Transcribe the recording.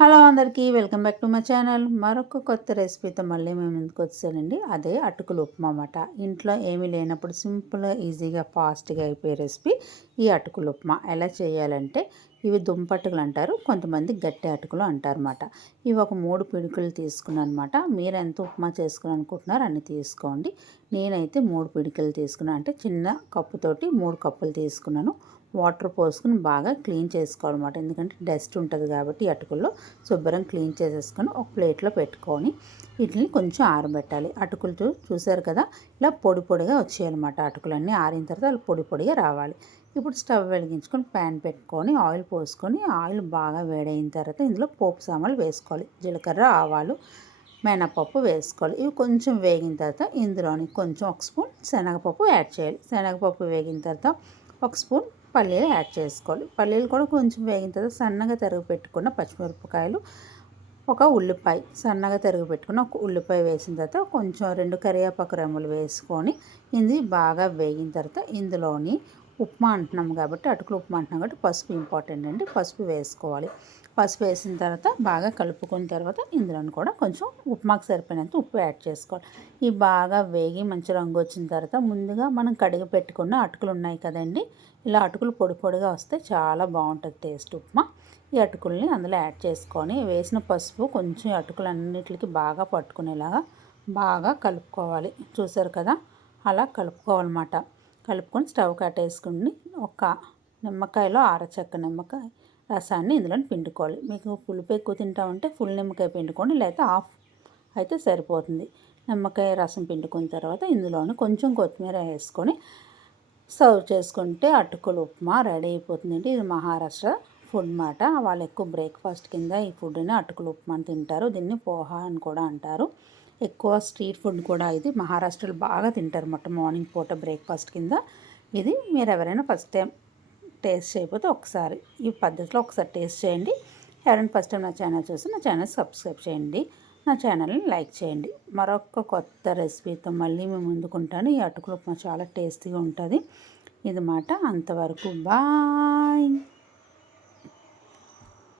Hello అందరికీ welcome back to my channel. మరొక కొత్త రెసిపీతో మళ్ళీ మేము ముందుకు వచ్చానండి. అదే అటుకులు ఉప్మా అన్నమాట. ఇంట్లో ఏమీ లేనప్పుడు సింపుల్గా ఈజీగా ఫాస్ట్గా అయిపోయే రెసిపీ ఈ అటుకులు ఉప్మా. ఎలా చేయాలంటే ఇవి దుంపటుకులు అంటారు, కొంతమంది గట్టి అటుకులు అంటారన్నమాట. ఇవి ఒక 3 పిడుకులు తీసుకున్నాను అనమాట. మీరు ఎంత ఉప్మా చేసుకుని అనుకుంటున్నారు అన్ని తీసుకోండి. నేనైతే 3 పిడుకులు తీసుకున్నాను, అంటే చిన్న కప్పుతోటి 3 కప్పులు తీసుకున్నాను. వాటర్ పోసుకుని బాగా క్లీన్ చేసుకోవాలన్నమాట. ఎందుకంటే డస్ట్ ఉంటుంది కాబట్టి అటుకుల్లో శుభ్రం క్లీన్ చేసేసుకొని ఒక ప్లేట్లో పెట్టుకొని వీటిని కొంచెం ఆరబెట్టాలి. అటుకులు చూసారు కదా, ఇలా పొడి పొడిగా వచ్చేయాలన్నమాట. అటుకులన్నీ ఆరిన తర్వాత అలా పొడి పొడిగా రావాలి. ఇప్పుడు స్టవ్ వెలిగించుకొని ప్యాన్ పెట్టుకొని ఆయిల్ పోసుకొని ఆయిల్ బాగా వేడైన తర్వాత ఇందులో పోపు సామాన్లు వేసుకోవాలి. జీలకర్ర, ఆవాలు, మినపప్పు వేసుకోవాలి. ఇవి కొంచెం వేగిన తర్వాత ఇందులోని కొంచెం ఒక స్పూన్ శనగపప్పు యాడ్ చేయాలి. శనగపప్పు వేగిన తర్వాత ఒక స్పూన్ పల్లీలు యాడ్ చేసుకోవాలి. పల్లీలు కూడా కొంచెం వేగిన తర్వాత సన్నగా తరిగి పెట్టుకున్న పచ్చిమిరపకాయలు, ఒక ఉల్లిపాయ సన్నగా తరిగి పెట్టుకున్న ఒక ఉల్లిపాయ వేసిన తర్వాత కొంచెం 2 కరివేపాకు రెమ్మలు వేసుకొని ఇది బాగా వేగిన తర్వాత ఇందులోని ఉప్మా అంటున్నాం కాబట్టి, అటుకులు ఉప్మా అంటున్నాం కాబట్టి పసుపు ఇంపార్టెంట్ అండి. పసుపు వేసుకోవాలి. పసుపు వేసిన తర్వాత బాగా కలుపుకున్న తర్వాత ఇందులో కూడా కొంచెం ఉప్మాకు సరిపోయినంత ఉప్పు యాడ్ చేసుకోవాలి. ఇవి బాగా వేగి మంచి రంగు వచ్చిన తర్వాత ముందుగా మనం కడిగి పెట్టుకున్న అటుకులు ఉన్నాయి కదండి, ఇలా అటుకులు పొడి పొడిగా వస్తే చాలా బాగుంటుంది టేస్ట్ ఉప్మా. ఈ అటుకుల్ని అందులో యాడ్ చేసుకొని వేసిన పసుపు కొంచెం అటుకులన్నిటికి బాగా పట్టుకునేలాగా బాగా కలుపుకోవాలి. చూసారు కదా, అలా కలుపుకోవాలన్నమాట. కలుపుకొని స్టవ్ కట్టేసుకుని ఒక నిమ్మకాయలో అరచెక్క నిమ్మకాయ రసాన్ని ఇందులో పిండుకోవాలి. మీకు పులుపు ఎక్కువ తింటామంటే ఫుల్ నిమ్మకాయ పిండుకోండి, లేకపోతే హాఫ్ అయితే సరిపోతుంది. నిమ్మకాయ రసం పిండుకున్న తర్వాత ఇందులోని కొంచెం కొత్తిమీర వేసుకొని సర్వ్ చేసుకుంటే అటుకులు ఉప్మా రెడీ అయిపోతుందండి. ఇది మహారాష్ట్ర ఫుడ్ మాట. వాళ్ళు ఎక్కువ బ్రేక్ఫాస్ట్ కింద ఈ ఫుడ్ని అటుకులు ఉప్మా అని తింటారు. దీన్ని పోహా అని కూడా అంటారు. ఎక్కువ స్ట్రీట్ ఫుడ్ కూడా ఇది మహారాష్ట్రలో బాగా తింటారు మొట్ట మార్నింగ్ పూట బ్రేక్ఫాస్ట్ కింద. ఇది మీరు ఎవరైనా ఫస్ట్ టైం టేస్ట్ చేయకపోతే ఒకసారి ఈ పద్ధతిలో ఒకసారి టేస్ట్ చేయండి. ఎవరైనా ఫస్ట్ టైం నా ఛానల్ చూస్తే నా ఛానల్ సబ్స్క్రైబ్ చేయండి, నా ఛానల్ని లైక్ చేయండి. మరొక కొత్త రెసిపీతో మళ్ళీ మేము ముందుకుంటాను. ఈ అటుకులు ఉప్మా చాలా టేస్టీగా ఉంటుంది ఇది మాట. అంతవరకు బాయ్.